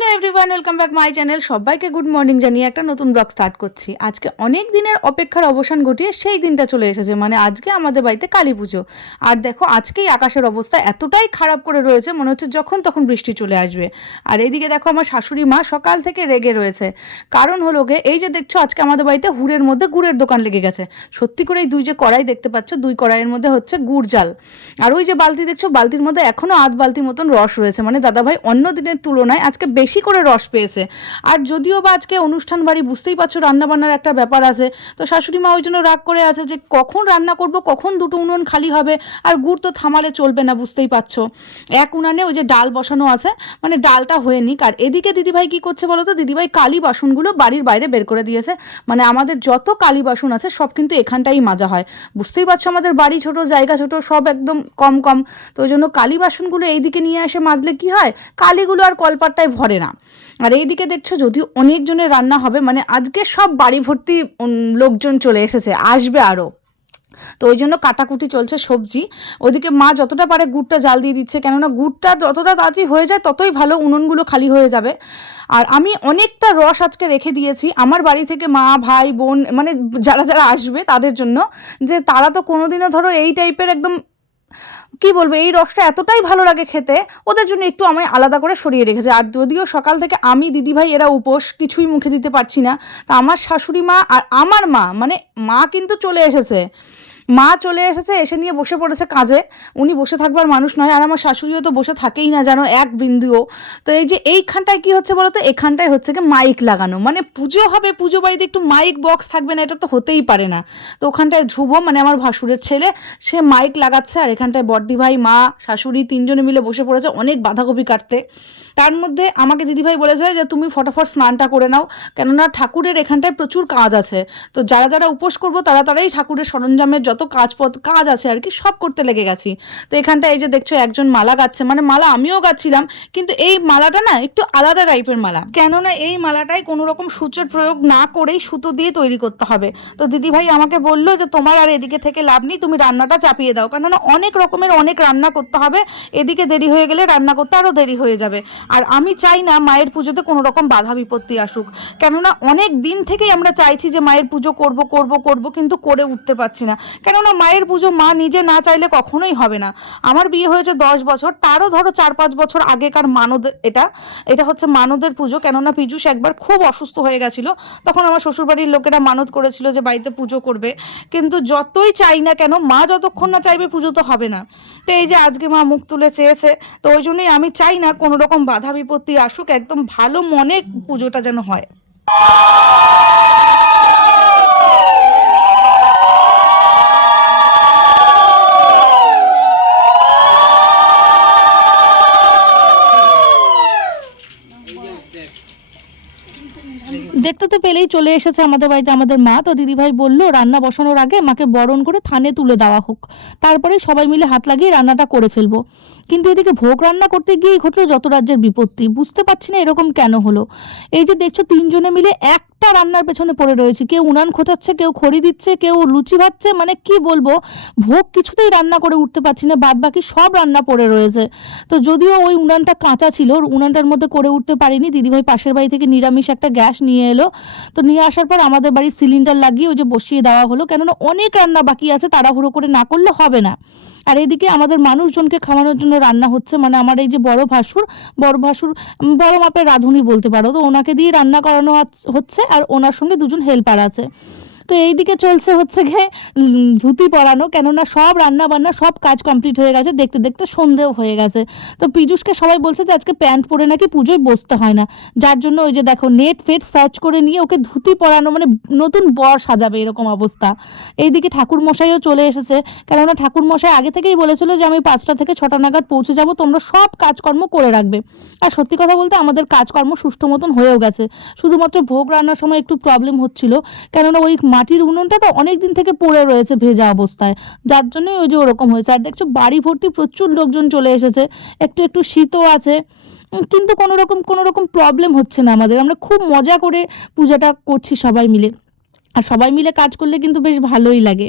Hello everyone, welcome back my channel. সবাইকে good morning জানিয়ে একটা নতুন ব্লগ স্টার্ট করছি। আজকে অনেক দিনের অপেক্ষার অবসান ঘটিয়ে সেই দিনটা চলে এসেছে মানে আজকে আমাদের বাড়িতে কালী পুজো। আর দেখো, আজকেই আকাশের অবস্থা এতটাই খারাপ করে রয়েছে, মনে হচ্ছে যখন তখন বৃষ্টি চলে আসবে। আর এইদিকে দেখো, আমার শাশুড়ি মা সকাল থেকে রেগে রয়েছে। কারণ হলো গে, এই যে দেখছ, আজকে আমাদের বাড়িতে হুড়ের মধ্যে গুড়ের দোকান লেগে গেছে। সত্যি করে এই দুই যে কড়াই দেখতে পাচ্ছ, দুই কড়াইয়ের মধ্যে হচ্ছে গুড় জাল। আর ওই যে বালতি দেখছ, বালতির মধ্যে এখনও আধ বালতির মতন রস রয়েছে। মানে দাদাভাই অন্য দিনের তুলনায় আজকে বেশি করে রস পেয়েছে। আর যদিও বা আজকে অনুষ্ঠান বাড়ি বুঝতেই পারছ রান্নাবান্নার একটা ব্যাপার আছে, তো শাশুড়ি মা ওই জন্য রাগ করে আছে যে কখন রান্না করব, কখন দুটো উনুন খালি হবে, আর গুড় তো থামালে চলবে না, বুঝতেই পারছ। এক উনানে ওই যে ডাল বসানো আছে মানে ডালটা হয়ে নিক। আর এদিকে দিদিভাই কি করছে বলো তো, দিদিভাই কালী বাসনগুলো বাড়ির বাইরে বের করে দিয়েছে। মানে আমাদের যত কালী বাসন আছে, সব কিন্তু এখানটাই মাজা হয়। বুঝতেই পারছ আমাদের বাড়ি ছোট, জায়গা ছোট, সব একদম কম কম। তো ওই জন্য কালী বাসনগুলো এইদিকে নিয়ে এসে মাজলে কি হয়? কালীগুলো আর কলপাটটায় ভরে না। আর এইদিকে দেখছ যদিও অনেকজনের রান্না হবে মানে আজকে সব বাড়ি ভর্তি লোকজন চলে এসেছে, আসবে আরও তো ওই জন্য কাটাকুটি চলছে সবজি। ওদিকে মা যতটা পারে গুড়টা জাল দিয়ে দিচ্ছে, কেননা গুড়টা যতটা তাড়াতাড়ি হয়ে যায়, ততই ভালো উনুনগুলো খালি হয়ে যাবে। আর আমি অনেকটা রস আজকে রেখে দিয়েছি। আমার বাড়ি থেকে মা, ভাই, বোন মানে যারা যারা আসবে তাদের জন্য, যে তারা তো কোনোদিনও ধরো এই টাইপের একদম কি বলব? এই রসটা এতটাই ভালো লাগে খেতে, ওদের জন্য একটু আমি আলাদা করে সরিয়ে রেখেছি। আর যদিও সকাল থেকে আমি, দিদিভাই এরা উপোস, কিছুই মুখে দিতে পারছি না। তা আমার শাশুড়ি মা আর আমার মা মানে মা কিন্তু চলে এসেছে। মা চলে এসেছে, এসে নিয়ে বসে পড়েছে কাজে। উনি বসে থাকবার মানুষ নয়, আর আমার শাশুড়িও তো বসে থাকেই না, জানো, এক বিন্দুও। তো এই যে এইখানটায় কি হচ্ছে বলো তো এখানটায় হচ্ছে কি মাইক লাগানো। মানে পুজো হবে, পুজো বাড়িতে একটু মাইক বক্স থাকবে না, এটা তো হতেই পারে না। তো ওখানটায় ধ্রুব মানে আমার ভাসুরের ছেলে, সে মাইক লাগাচ্ছে, আর এখানটায় বড়দি ভাই, মা, শাশুড়ি তিনজনে মিলে বসে পড়েছে অনেক বাঁধাকপি কাটতে। তার মধ্যে আমাকে দিদিভাই বলেছে যে, তুমি ফটাফট স্নানটা করে নাও। কেননা ঠাকুরের এখানটায় প্রচুর কাজ আছে। তো যারা যারা উপোস করব, তারা তারাই ঠাকুরের সরঞ্জামের যত কাজপদ কাজ আছে আর কি, সব করতে লেগে গেছি। তো এখানটা এই যে দেখছ একজন মালা গাচ্ছে মানে মালা আমিও গাচ্ছিলাম, কিন্তু এই মালাটা না একটু আলাদা টাইপের মালা। কেননা এই মালাটাই কোনো রকম সূচের প্রয়োগ না করেই সুতো দিয়ে তৈরি করতে হবে। তো দিদিভাই আমাকে বলল যে, তোমার আর এদিকে থেকে লাভ নেই, তুমি রান্নাটা চাপিয়ে দাও। কেননা অনেক রকমের অনেক রান্না করতে হবে, এদিকে দেরি হয়ে গেলে রান্না করতে আরও দেরি হয়ে যাবে। আর আমি চাই না মায়ের পুজোতে কোনো রকম বাধা বিপত্তি আসুক। কেননা অনেক দিন থেকেই আমরা চাইছি যে, মায়ের পুজো করব করব করব, কিন্তু করে উঠতে পারছি না। কেননা মায়ের পুজো মা নিজে না চাইলে কখনোই হবে না। আমার বিয়ে হয়েছে দশ বছর, তারও ধরো চার পাঁচ বছর আগেকার মানদ এটা এটা হচ্ছে মানদের পুজো। কেননা পীযুষ একবার খুব অসুস্থ হয়ে গেছিল, তখন আমার শ্বশুরবাড়ির লোকেরা মানত করেছিল যে বাড়িতে পুজো করবে। কিন্তু যতই চাই না কেন, মা যতক্ষণ না চাইবে পুজো তো হবে না। তো এই যে আজকে মা মুখ তুলে চেয়েছে, তো ওই জন্যই আমি চাই না কোনো রকম বাধা বিপত্তি আসুক, একদম ভালো মনে পুজোটা যেন হয়। দেখতে তো পেলেই চলে এসেছে আমাদের বাড়িতে আমাদের মা। তো দিদিভাই বলল, রান্না বসানোর আগে মাকে বরণ করে থানে তুলে দেওয়া হোক। তারপরে সবাই মিলে হাত লাগিয়ে রান্নাটা করে ফেলব। কিন্তু এদিকে ভোগ রান্না করতে গিয়েই ঘটলো যত রাজ্যের বিপত্তি। বুঝতে পারছি না এরকম কেন হলো। এই যে দেখছ, তিনজনে মিলে একটা রান্নার পেছনে পড়ে রয়েছে। কেউ উনান খোঁচাচ্ছে, কেউ খড়ি দিচ্ছে, কেউ লুচি ভাজছে মানে কি বলব? ভোগ কিছুতেই রান্না করে উঠতে পারছি না বাদ বাকি সব রান্না পড়ে রয়েছে। তো যদিও ওই উনানটা কাঁচা ছিল, উনানটার মধ্যে করে উঠতে পারিনি। দিদিভাই পাশের বাড়ি থেকে নিরামিষ একটা গ্যাস নিয়ে এলো। তো নিয়ে আসার পর আমাদের বাড়ির সিলিন্ডার লাগিয়ে ওই যে বসিয়ে দেওয়া হলো। কেননা অনেক রান্না বাকি আছে, তাড়াহুড়ো করে না করলে হবে না। আর এদিকে আমাদের মানুষজনকে খাওয়ানোর জন্য রান্না হচ্ছে মানে আমার এই যে বড় ভাসুর বড় ভাসুর, বড় মাপের রাঁধুনি বলতে পারো। তো ওনাকে দিয়ে রান্না করানো হচ্ছে আর ওনার সঙ্গে দুজন হেল্পার আছে। তো এই দিকে চলছে হচ্ছে গিয়ে ধুতি পরানো, কেননা সব রান্না বান্না সব কাজ কমপ্লিট হয়ে গেছে, দেখতে দেখতে সন্ধেও হয়ে গেছে। তো পীযুষকে সবাই বলছে যে আজকে প্যান্ট পরে নাকি পুজোয় বসতে হয় না। যার জন্য ওই যে দেখো নেট ফেট সার্চ করে নিয়ে ওকে ধুতি পরানো মানে নতুন বর সাজাবে এরকম অবস্থা। এইদিকে ঠাকুর মশাইও চলে এসেছে, কেননা ঠাকুর মশাই আগে থেকেই বলেছিল যে আমি পাঁচটা থেকে ছটা নাগাদ পৌঁছে যাব, তোমরা সব কাজকর্ম করে রাখবে। আর সত্যি কথা বলতে আমাদের কাজকর্ম সুষ্ঠু মতন হয়েও গেছে। শুধুমাত্র ভোগ রান্নার সময় একটু প্রবলেম হচ্ছিল, কেননা ওই মাটির উনুনটা তো অনেক দিন থেকে পড়ে রয়েছে ভেজা অবস্থায়, যার জন্যই ওই যে ওরকম হয়েছে। আর দেখছ, বাড়ি ভর্তি প্রচুর লোকজন চলে এসেছে, একটু একটু শীতও আছে, কিন্তু কোনো রকম কোনো রকম প্রবলেম হচ্ছে না আমাদের। আমরা খুব মজা করে পূজাটা করছি সবাই মিলে। আর সবাই মিলে কাজ করলে কিন্তু বেশ ভালোই লাগে।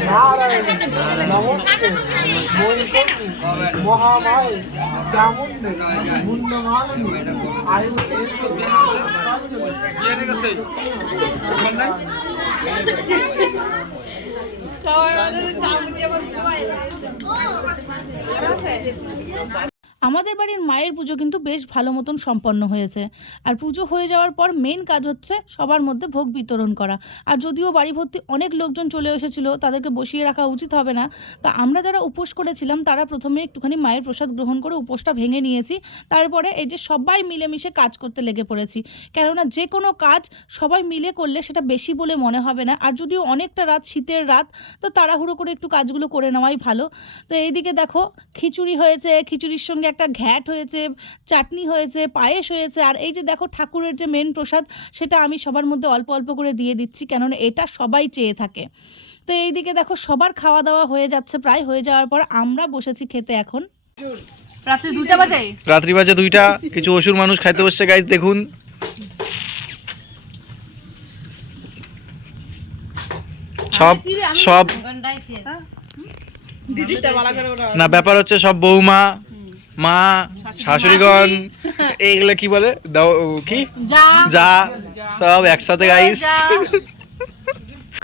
నారాయణ నమస్తే మోహికొని మహామాయ చాముండి ముందమాలని ఆయన সবাই আমাদের চামুন্ডি আবার ঘুমায় বাড়ির মায়ের পুজো কিন্তু বেশ ভালো মতন সম্পন্ন হয়েছে। আর পুজো হয়ে যাওয়ার পর মেন কাজ হচ্ছে সবার মধ্যে ভোগ বিতরণ করা। আর যদিও বাড়ি ভর্তি অনেক লোকজন চলে এসেছিল, তাদেরকে বসিয়ে রাখা উচিত হবে না। তা আমরা যারা উপোস করেছিলাম, তারা প্রথমে একটুখানি মায়ের প্রসাদ গ্রহণ করে উপোসটা ভেঙে নিয়েছি। তারপরে এই যে সবাই মিলেমিশে কাজ করতে লেগে পড়েছি। কেননা যে কোনো কাজ সবাই মিলে করলে সেটা বেশি বলে মনে হবে না। আর যদিও অনেকটা রাত, শীতের রাত, তো তাড়াহুড়ো করে একটু কাজগুলো করে নেওয়াই ভালো। তো এইদিকে দেখো, খিচুড়ি হয়েছে, খিচুড়ির সঙ্গে একটা ঘ্যাট হয়েছে চাটনি হয়েছে পায়েস হয়েছে আর এই যে দেখো ঠাকুরের যে মেন প্রসাদ সেটা আমি সবার মধ্যে অল্প অল্প করে দিয়ে দিচ্ছি কেননা এটা সবাই চেয়ে থাকে। তো এইদিকে দেখো সবার খাওয়া দাওয়া হয়ে যাচ্ছে প্রায় হয়ে যাওয়ার পর আমরা বসেছি খেতে এখন। রাত্রি দুটা বাজে? রাত্রি বাজে দুইটা কিছু অসুর মানুষ খাইতে বসছে গাইজ দেখুন। সব সব না ব্যাপার হচ্ছে সব বৌমা মা শাশুড়িগণ এইগুলো কি বলে? দাও কি? যা। যা। সব একসাথে গাইস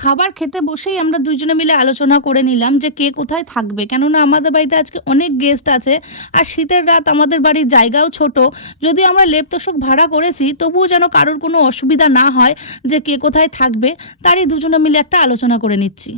খাবার খেতে বসেই আমরা দুজনে মিলে আলোচনা করে নিলাম যে কে কোথায় থাকবে। কেননা আমাদের বাড়িতে আজকে অনেক গেস্ট আছে আর শীতের রাত আমাদের বাড়ির জায়গাও ছোট। যদি আমরা লেপ তোষক ভাড়া করেছি তবুও যেন কারোর কোনো অসুবিধা না হয় যে কে কোথায় থাকবে তারই দুজনে মিলে একটা আলোচনা করে নিচ্ছি।